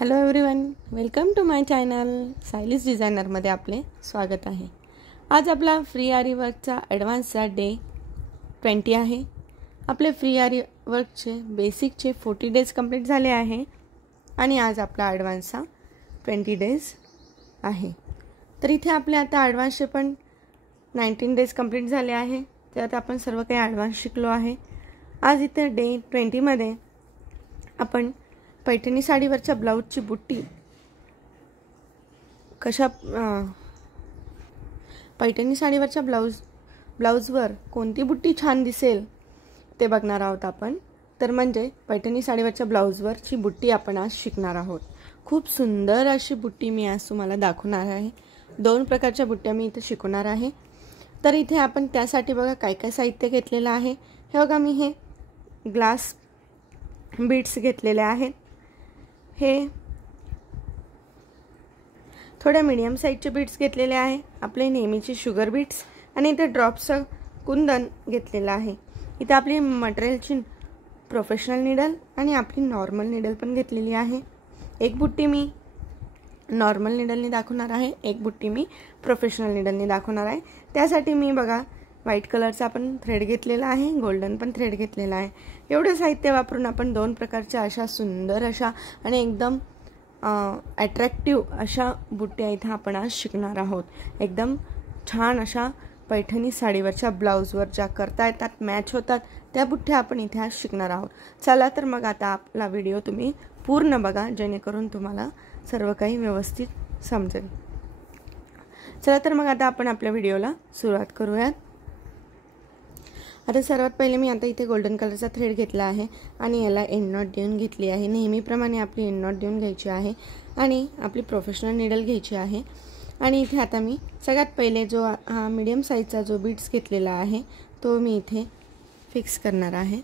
Hello everyone, welcome to my channel Sayali's डिझायनरमध्ये आपले स्वागत आहे। आज आपला फ्री आरी वर्कचा ॲडव्हान्सचा डे 20 आहे। आपले फ्री आरी वर्कचे बेसिकचे 40 डेज कंप्लीट झाले आहे आणि आज आपला ॲडव्हान्सचा 20 डेज आहे। तर इथे आपले आता ॲडव्हान्सचे पण 19 डेज कंप्लीट झाले आहे। त्यात आपण सर्व काही ॲडव्हान्स शिकलो आहे। आज इथे डे 20 मध्ये आपण पैठणी साडीवरच्या ब्लाउजची बुट्टी कशा पैठणी साडीवरच्या ब्लाउजवर कोणती बुट्टी छान दिसेल ते बघणार आहोत आपण। तर म्हणजे पैठणी साडीवरच्या ब्लाउजवरची बुट्टी आपण आज शिकणार आहोत। खूप सुंदर अशी बुट्टी मी आज तुम्हाला दाखवणार आहे। दोन प्रकारच्या बुट्ट्या मी इथे शिकवणार आहे। तर इथे आपण त्यासाठी बघा काय काय साहित्य घेतलेलं आहे। हे बघा, मी हे ग्लास बीड्स घेतलेले आहेत। हे थोड्या मीडियम साइजचे बीड्स घेतलेले आहे, आपले नेहमीचे शुगर बीड्स, आणि इथे ड्रॉप्सचं कुंदन घेतलेलं आहे। इथे आपली मटेरियलची प्रोफेशनल नीडल आणि आपली नॉर्मल नीडल पण घेतलेली आहे। एक बुट्टी मी नॉर्मल नीडलने दाखवणार आहे, एक बुट्टी मी प्रोफेशनल नीडलने दाखवणार आहे। त्यासाठी मी बघा व्हाईट कलरचा पण थ्रेड घेतलेला आहे, गोल्डन पण थ्रेड घेतलेला आहे। एवढे साहित्य वापरून आपण दोन प्रकारच्या अशा सुंदर अशा आणि एकदम अट्रॅक्टिव्ह अशा बुट्ट्या इथे आपण आज शिकणार आहोत। एकदम छान अशा पैठणी साडीवरच्या ब्लाउजवर ज्या करता येतात, मॅच होतात, त्या बुट्ट्या आपण इथे आज शिकणार आहोत। चला तर मग आता आपला व्हिडिओ तुम्ही पूर्ण बघा, जेणेकरून तुम्हाला सर्व काही व्यवस्थित समजेल। चला तर मग आता आपण आपल्या व्हिडिओला सुरुवात करूयात। आता सर्वात पहिले मी आता इथे गोल्डन कलरचा थ्रेड घेतला आहे आणि याला एंड नॉट देऊन घेतली आहे। नेहमीप्रमाणे आपली एंड नॉट देऊन घ्यायची आहे आणि आपली प्रोफेशनल नीडल घ्यायची आहे। आणि इथे आता मी सगळ्यात पहिले जो हा मीडियम साइजचा जो बीड्स घेतलेला आहे तो मी इथे फिक्स करणार आहे।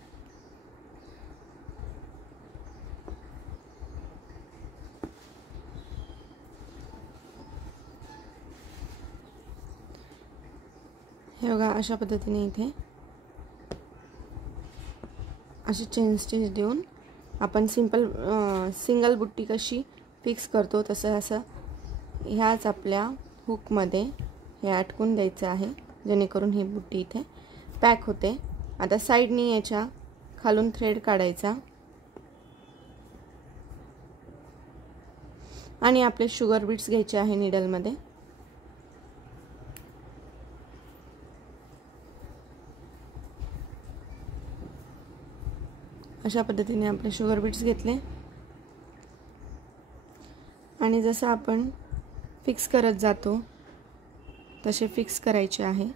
हे बघा, अशा पद्धतीने इथे अशी चेन स्टिच देऊन आपण सिंगल बुट्टी कशी फिक्स करतो तसं असं ह्याच आपल्या हुकमध्ये हे अटकून द्यायचं आहे, जेणेकरून ही बुट्टी इथे पॅक होते। आता साइडनी याच्या खालून थ्रेड काढायचा आणि आपले शुगर बीड्स घ्यायचे आहे नीडलमध्ये। अशा पद्धतीने आपले शुगर बीड्स घेतले आणि जसं आपण फिक्स करत जातो तसे फिक्स करायचे आहे।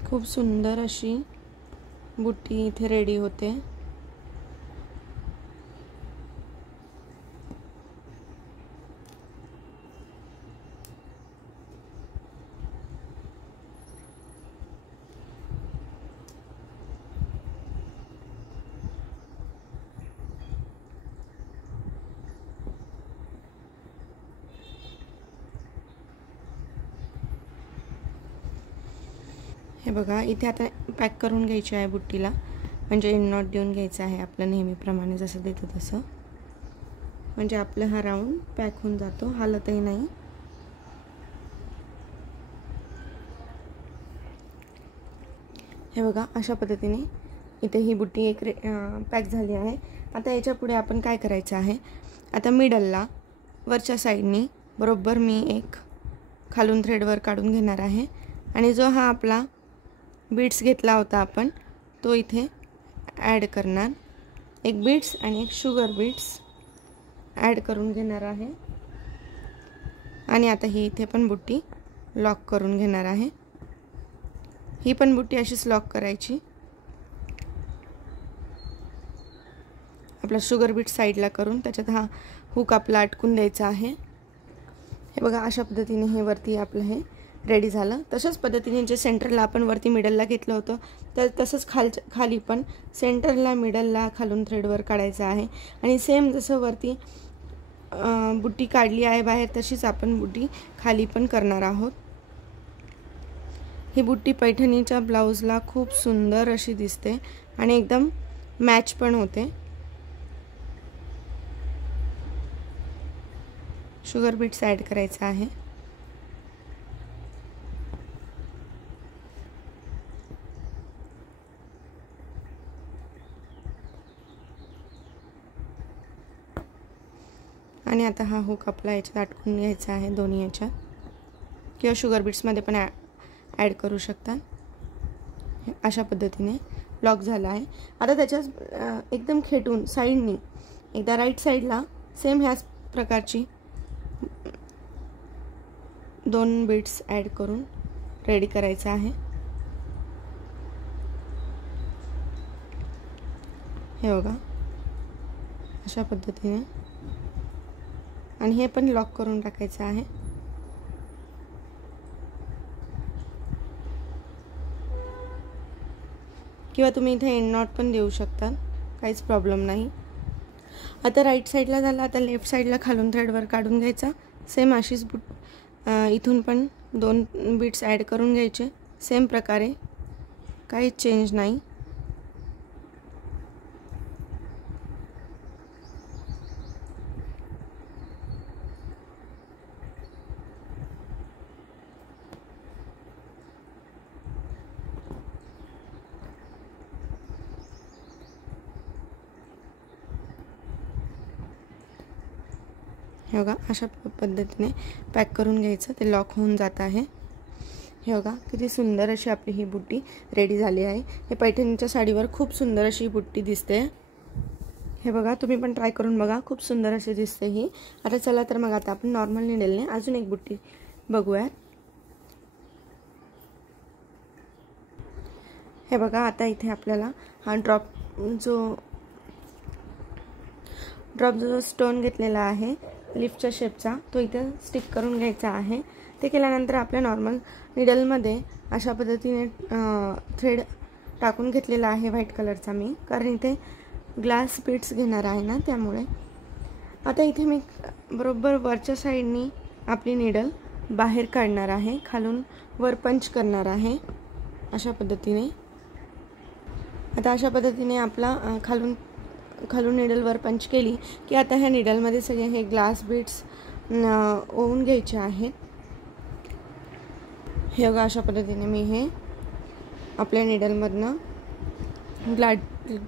खूप सुंदर अशी बुट्टी इथे रेडी होते। हे बघा, इथे आता पॅक करून घ्यायची आहे बुट्टीला, म्हणजे एंड नॉट देऊन घ्यायचं आहे आपलं नेहमीप्रमाणे जसं देतो तसं, म्हणजे आपलं हा राऊंड पॅक होऊन जातो, हालतही नाही। हे बघा, अशा पद्धतीने इथे ही बुट्टी एक पॅक झाली आहे। आता याच्या पुढे आपण काय करायचं आहे, आता मिडलला वरच्या साईडनी बरोबर मी एक खालून थ्रेडवर काढून घेणार आहे आणि जो हा आपला बीड्स घेतला होता आपण तो इथे ॲड करणार। एक बीड्स आणि एक शुगर बीड्स ॲड करून घेणार आहे आणि आता ही इथे पण बुट्टी लॉक करून घेणार आहे। ही पण बुट्टी अशीच लॉक करायची। आपला शुगर बीट साईडला करून त्याच्यात हा हुक आपला अटकून द्यायचा आहे। हे बघा, अशा पद्धतीने हे वरती आपलं हे रेडी झालं। तशाच पद्धतीने जे सेंटरला आपण वरती मिडलला घेतलं होतं तर तसंच खाली पण सेंटरला मिडलला खालून थ्रेडवर काढायचं आहे आणि सेम जसं वरती बुट्टी काढली आहे बाहेर तशीच आपण बुट्टी खाली पण करणार आहोत। ही बुट्टी पैठणीच्या ब्लाउजला खूप सुंदर अशी दिसते आणि एकदम मॅच पण होते। शुगर बीट्स ॲड करायचं आहे। आणि आता हा हुक आपला याच्यात अटकून घ्यायचा आहे दोन्ही याच्यात, किंवा शुगर बीट्समध्ये पण ॲड करू शकता। अशा पद्धतीने लॉक झाला आहे। आता त्याच्यात एकदम खेटून साईडनी एकदा राईट साईडला सेम ह्याच प्रकारची 2 बीट्स ॲड करून रेडी करायचं आहे। हे बघा अशा पद्धतीने, आणि हे पण लॉक करून टाकायचं आहे। किंवा तुम्ही इथे एंड नॉट पण देऊ शकता, काहीच प्रॉब्लेम नाही। आता राईट साईडला झाला, आता लेफ्ट साईडला खालून थ्रेडवर काढून घ्यायचा। सेम अशीच इथून पण 2 बीट्स ॲड करून घ्यायचे सेम प्रकारे, काहीच चेंज नाही। हे बघा अशा पद्धतीने पॅक करून घ्यायचं, ते लॉक होऊन जात आहे। हे बघा किती सुंदर अशी आपली ही बुट्टी रेडी झाली आहे। हे पैठणीच्या साडीवर खूप सुंदर अशी ही बुट्टी दिसते। हे बघा तुम्ही पण ट्राय करून बघा, खूप सुंदर अशी दिसते ही। आता चला तर मग आता आपण नॉर्मल निडलने अजून एक बुट्टी बघूयात। हे बघा आता इथे आपल्याला हा ड्रॉप जो स्टोन घेतलेला आहे लिफ्टच्या शेपचा, तो इथे स्टिक करून घ्यायचा आहे। ते केल्यानंतर आपल्या नॉर्मल निडलमध्ये अशा पद्धतीने थ्रेड टाकून घेतलेला आहे व्हाईट कलरचा मी, कारण इथे ग्लास बीट्स घेणार आहे ना त्यामुळे। आता इथे मी बरोबर वरच्या साईडनी आपली निडल बाहेर काढणार आहे, खालून वर पंच करणार आहे अशा पद्धतीने। आता अशा पद्धतीने आपला खालून निडलवर पंच केली की आता ह्या निडलमध्ये सगळे हे ग्लास बीट्स ओवून घ्यायचे आहेत। हे बघा अशा पद्धतीने मी हे आपल्या निडलमधनं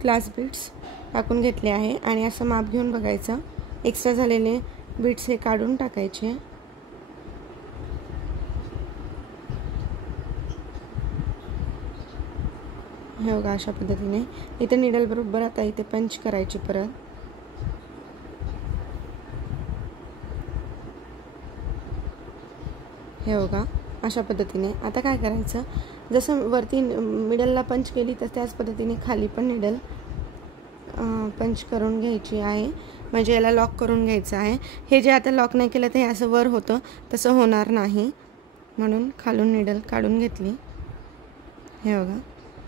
ग्लास बीट्स टाकून घेतले आहे आणि असं माप घेऊन बघायचं, एक्स्ट्रा झालेले बीट्स हे काढून टाकायचे। हे बघा अशा पद्धतीने इथे निडल बरोबर आता इथे पंच करायची परत। हे बघा अशा पद्धतीने आता काय करायचं, जसं वरती मिडलला पंच केली तर त्याच पद्धतीने खाली पण निडल पंच करून घ्यायची आहे, म्हणजे याला लॉक करून घ्यायचं आहे। हे जे आता लॉक नाही केलं तर हे असं वर होतं, तसं होणार नाही, म्हणून खालून निडल काढून घेतली। हे बघा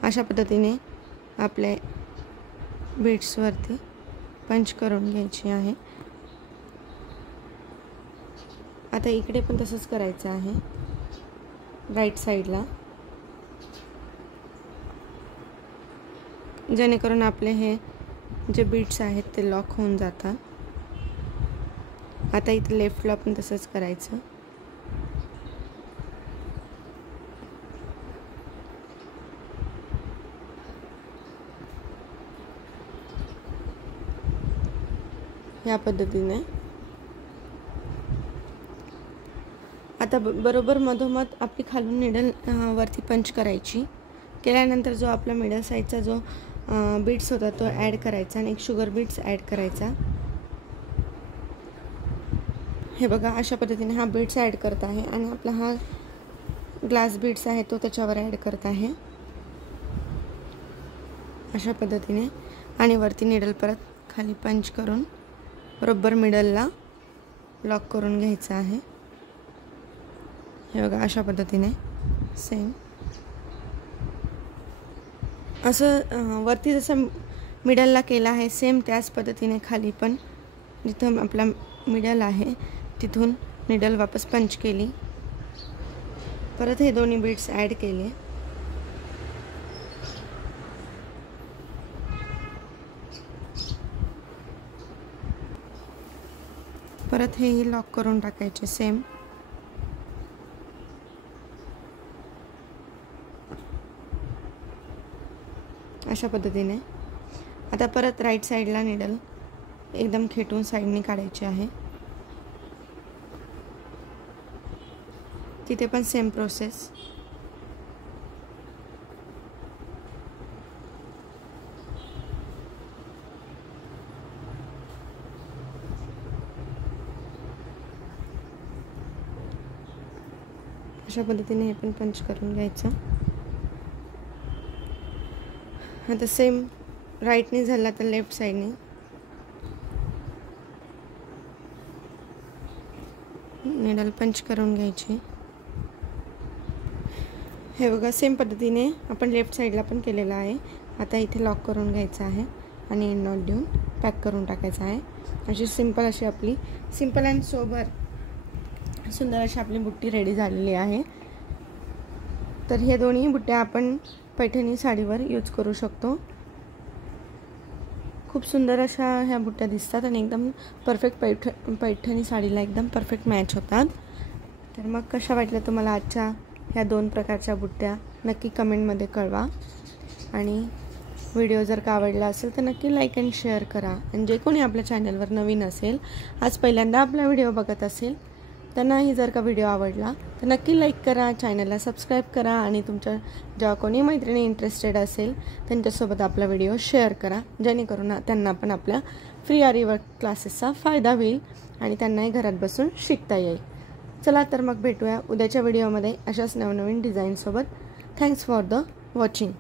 अशा पद्धतीने आपले बीट्सवरती पंच करून घ्यायची आहे। आता इकडे पण तसंच करायचं आहे राईट साईडला, जेणेकरून आपले हे जे बीट्स आहेत ते लॉक होऊन जातात। आता इथे लेफ्टला पण तसंच करायचं। या पद्धतीने आता बरोबर मधोमध आपली खालून निडल वरती पंच करायची। केल्यानंतर जो आपला मिडल साईडचा जो बीट्स होता तो ॲड करायचा आणि एक शुगर बीट्स ॲड करायचा। हे बघा अशा पद्धतीने हा बीट्स ॲड करत आहे आणि आपला हा ग्लास बीट्स आहे तो त्याच्यावर ॲड करत आहे अशा पद्धतीने, आणि वरती निडल परत खाली पंच करून बरोबर मिडलला लॉक करून घ्यायचं आहे। हे बघा अशा पद्धतीने सेम असं वरती जसं मिडलला केलं आहे सेम त्याच पद्धतीने खाली पण जिथं आपला मिडल आहे तिथून निडल वापस पंच केली, परत हे दोन्ही बीड्स ॲड केले, परत हेही लॉक करून टाकायचे सेम. अशा पद्धतीने आता परत राईट साईडला निडल एकदम खेटून साईडने काढायची आहे. तिथे पण सेम प्रोसेस. अशा पद्धतीने हे पण पंच करून घ्यायचं. आता सेम राईटने झाला तर लेफ्ट साईडने निडल पंच करून घ्यायची. हे बघा सेम पद्धतीने आपण लेफ्ट साईडला पण केलेलं आहे. आता इथे लॉक करून घ्यायचं आहे आणि एंड नॉट देऊन पॅक करून टाकायचं आहे. अशी सिंपल अशी आपली सिंपल अँड सोबर सुंदर अशी आपली बुट्टी रेडी झालेली आहे. तर हे दोन्ही बुट्ट्या आपण पैठणी साडीवर यूज करू शकतो. खूप सुंदर अशा ह्या बुट्ट्या दिसतात आणि एकदम परफेक्ट पैठणी साडीला एकदम परफेक्ट मॅच होतात. तर मग कशा वाटल्या तुम्हाला आजच्या ह्या 2 प्रकारच्या बुट्ट्या नक्की कमेंटमध्ये कळवा. आणि व्हिडिओ जर का आवडला असेल तर नक्की लाईक अँड शेअर करा. आणि जे कोणी आपल्या चॅनलवर नवीन असेल, आज पहिल्यांदा आपला व्हिडिओ बघत असेल, त्यांनाही जर का व्हिडिओ आवडला तर नक्की लाईक करा, चॅनलला सबस्क्राईब करा आणि तुमच्या जेव्हा कोणी मैत्रिणी इंटरेस्टेड असेल त्यांच्यासोबत आपला व्हिडिओ शेअर करा, जेणेकरून त्यांना पण आपल्या फ्री आरी वर्क क्लासेसचा फायदा होईल आणि त्यांनाही घरात बसून शिकता येईल. चला तर मग भेटूया उद्याच्या व्हिडिओमध्ये अशाच नवनवीन डिझाईनसोबत. Thanks for the watching.